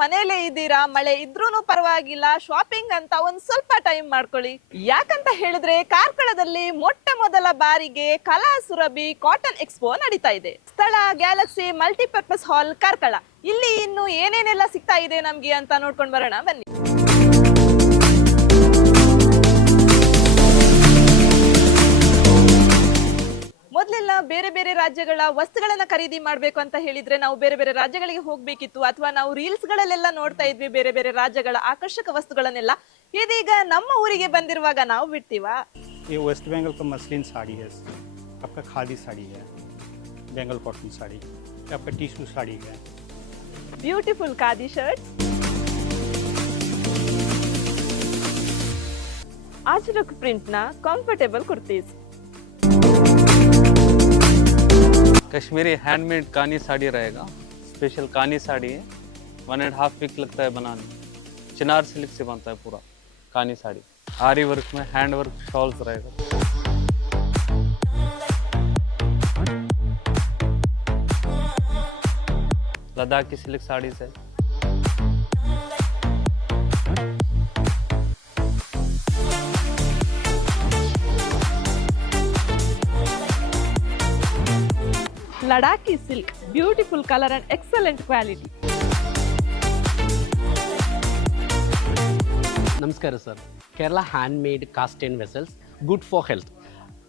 ಮನೆಯಲ್ಲೇ ಇದ್ದೀರಾ, ಮಳೆ ಇದ್ರೂನು ಪರವಾಗಿಲ್ಲ, ಶಾಪಿಂಗ್ ಅಂತ ಒಂದ್ ಸ್ವಲ್ಪ ಟೈಮ್ ಮಾಡ್ಕೊಳ್ಳಿ. ಯಾಕಂತ ಹೇಳಿದ್ರೆ ಕಾರ್ಕಳದಲ್ಲಿ ಮೊಟ್ಟ ಮೊದಲ ಬಾರಿಗೆ ಕಲಾ ಸುರಭಿ ಕಾಟನ್ ಎಕ್ಸ್ಪೋ ನಡೀತಾ ಇದೆ. ಸ್ಥಳ ಗ್ಯಾಲಕ್ಸಿ ಮಲ್ಟಿಪರ್ಪಸ್ ಹಾಲ್ ಕಾರ್ಕಳ. ಇಲ್ಲಿ ಇನ್ನು ಏನೇನೆಲ್ಲ ಸಿಗ್ತಾ ಇದೆ ನಮ್ಗೆ ಅಂತ ನೋಡ್ಕೊಂಡು ಬರೋಣ ಬನ್ನಿ. ಮೊದಲೆಲ್ಲ ಬೇರೆ ಬೇರೆ ರಾಜ್ಯಗಳ ವಸ್ತುಗಳನ್ನ ಖರೀದಿ ಮಾಡ್ಬೇಕು ಅಂತ ಹೇಳಿದ್ರೆ ನಾವು ಬೇರೆ ಬೇರೆ ರಾಜ್ಯಗಳಿಗೆ ಹೋಗ್ಬೇಕಿತ್ತು, ಅಥವಾ ನಾವು ರೀಲ್ಸ್ ಗಳಲ್ಲೆಲ್ಲ ನೋಡ್ತಾ ಇದ್ವಿ ಬೇರೆ ಬೇರೆ ರಾಜ್ಯಗಳ ಆಕರ್ಷಕ ವಸ್ತುಗಳನ್ನೆಲ್ಲ. ಇದೀಗ ನಮ್ಮ ಊರಿಗೆ ಬಂದಿರುವಾಗ ನಾವು ಬಿಡ್ತೀವಾ? ये वेस्ट बंगाल का मसलिन साड़ी है, आपका खादी साड़ी है, बंगाल कॉटन साड़ी, आपका टिश्यू साड़ी है, beautiful khadi shirt, Ajrak print ना कंफर्टेबल कुर्तीज, कश्मीरी हैंडमेड कानी साड़ी रहेगा। स्पेशल कानी साड़ी है, 1.5 वीक लगता है बनाने। चिनार सिल्क से बनता है पूरा कानी साड़ी। आरी वर्क में हैंड वर्क शॉल्स रहेगा। लद्दाख की सिल्क साड़ी से लड़ाकी silk, beautiful colour and excellent quality. Namaskar sir. Kerala handmade cast iron vessels, good for health.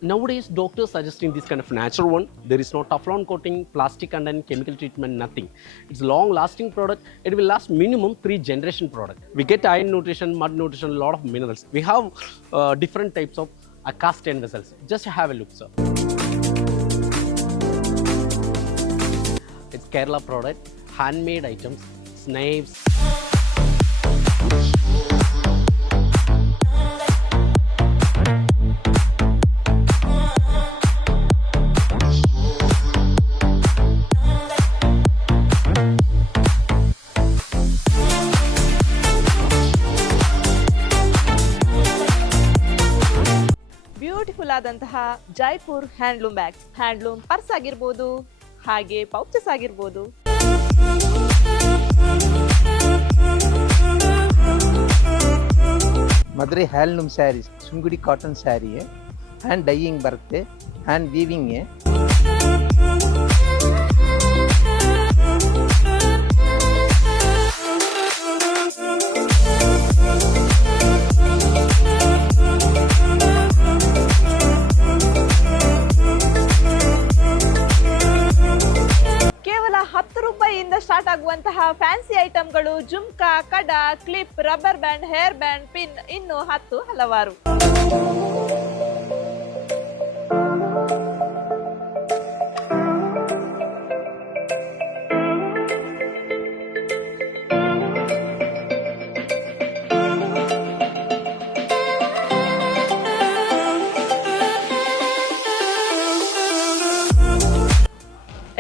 Nowadays, doctors suggesting this kind of natural one. There is no Teflon coating, plastic content, chemical treatment, nothing. It's a long-lasting product. It will last minimum 3 generation product. We get iron nutrition, mud nutrition, a lot of minerals. We have different types of cast iron vessels. Just have a look, sir. It's Kerala product, handmade items, knives. Beautiful ಆದಂತಹ Jaipur handloom bags, handloom purse ಆಗಿರ್ಬೋದು, ಹಾಗೆ pouches ಆಗಿರ್ಬೋದು. ಮದುವೆ handloom saris, Sungudi cotton sari, hand dyeing ಬರುತ್ತೆ, hand weaving. ಕೇವಲ 10 ರೂಪಾಯಿಯಿಂದ start ಆಗುವಂತಹ fancy ಐಟಮ್ಗಳು, ಜುಮ್ಕಾ, ಕಡ, clip, rubber band, hair band, pin, ಇನ್ನು ಹಲವಾರು.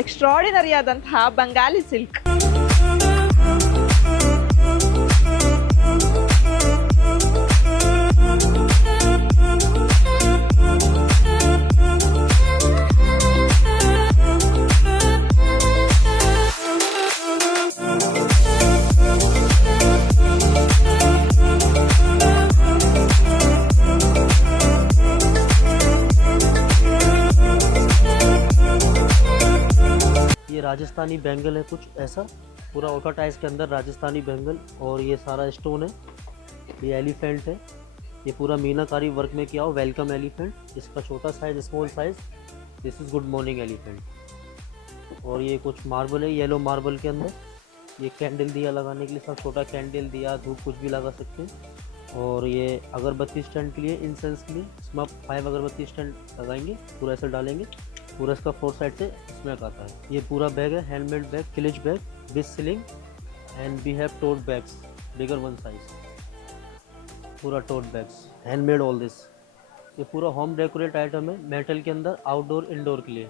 ಎಕ್ಸ್ಟ್ರಾರ್ಡಿನರಿ ಆದಂತಹ ಬಂಗಾಲಿ ಸಿಲ್ಕ್, राजस्थानी बैंगल है कुछ ऐसा, पूरा ऑटोटाइज के अंदर राजस्थानी बैंगल, और ये सारा स्टोन है, ये एलिफेंट है, ये पूरा मीनाकारी वर्क में किया हो, वेलकम एलिफेंट, इसका छोटा size, small size, this is good morning elephant. और ये कुछ मार्बल है, येलो मार्बल के अंदर, ये कैंडल दिया लगाने के लिए, सब छोटा कैंडल दिया, धूप कुछ भी लगा सकते हैं। और ये अगरबत्ती स्टैंड के लिए, इंसेंस के लिए, इसमें आप 5 अगरबत्ती स्टैंड लगाएंगे, पूरा ऐसे डालेंगे, पूरा इसका 4 साइड से इसमें आता है। ये पूरा बैग है, handmade bag, clutch bag with sling, and we have tote bags, bigger one size, पूरा tote bags, handmade all this. ये पूरा होम डेकोरेट आइटम है, मेटल के अंदर, आउटडोर इंडोर के लिए।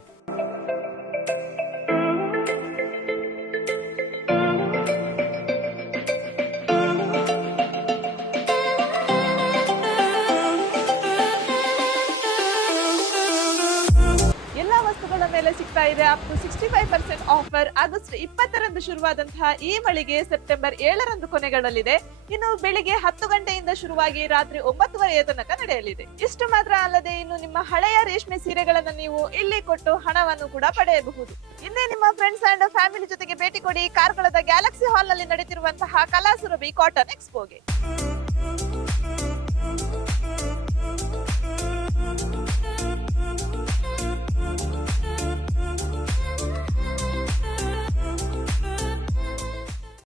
ಸಿಗ್ತಾ ಇದೆ ಅಪ್ ಟು 65% ಆಫರ್. ಆಗಸ್ಟ್ 20ರಂದು ಶುರುವಾದಂತಹ ಈ ಮಳಿಗೆ ಸೆಪ್ಟೆಂಬರ್ 7ರಂದು ಕೊನೆಗೊಳ್ಳಲಿದೆ. ಇನ್ನು ಬೆಳಿಗ್ಗೆ 10 ಗಂಟೆಯಿಂದ ಶುರುವಾಗಿ ರಾತ್ರಿ 9:30 ತನಕ ನಡೆಯಲಿದೆ. ಇಷ್ಟು ಮಾತ್ರ ಅಲ್ಲದೆ ಇನ್ನು ನಿಮ್ಮ ಹಳೆಯ ರೇಷ್ಮೆ ಸೀರೆಗಳನ್ನ ನೀವು ಇಲ್ಲಿ ಕೊಟ್ಟು ಹಣವನ್ನು ಕೂಡ ಪಡೆಯಬಹುದು. ಇನ್ನೇ ನಿಮ್ಮ ಫ್ರೆಂಡ್ಸ್ ಅಂಡ್ ಫ್ಯಾಮಿಲಿ ಜೊತೆಗೆ ಭೇಟಿ ಕೊಡಿ ಕಾರ್ಕಳದ ಗ್ಯಾಲಕ್ಸಿ ಹಾಲ್ ನಲ್ಲಿ ನಡೆಯುತ್ತಿರುವಂತಹ ಕಲಾಸುರಭಿ ಕಾಟನ್ ಎಕ್ಸ್ಪೋಗೆ.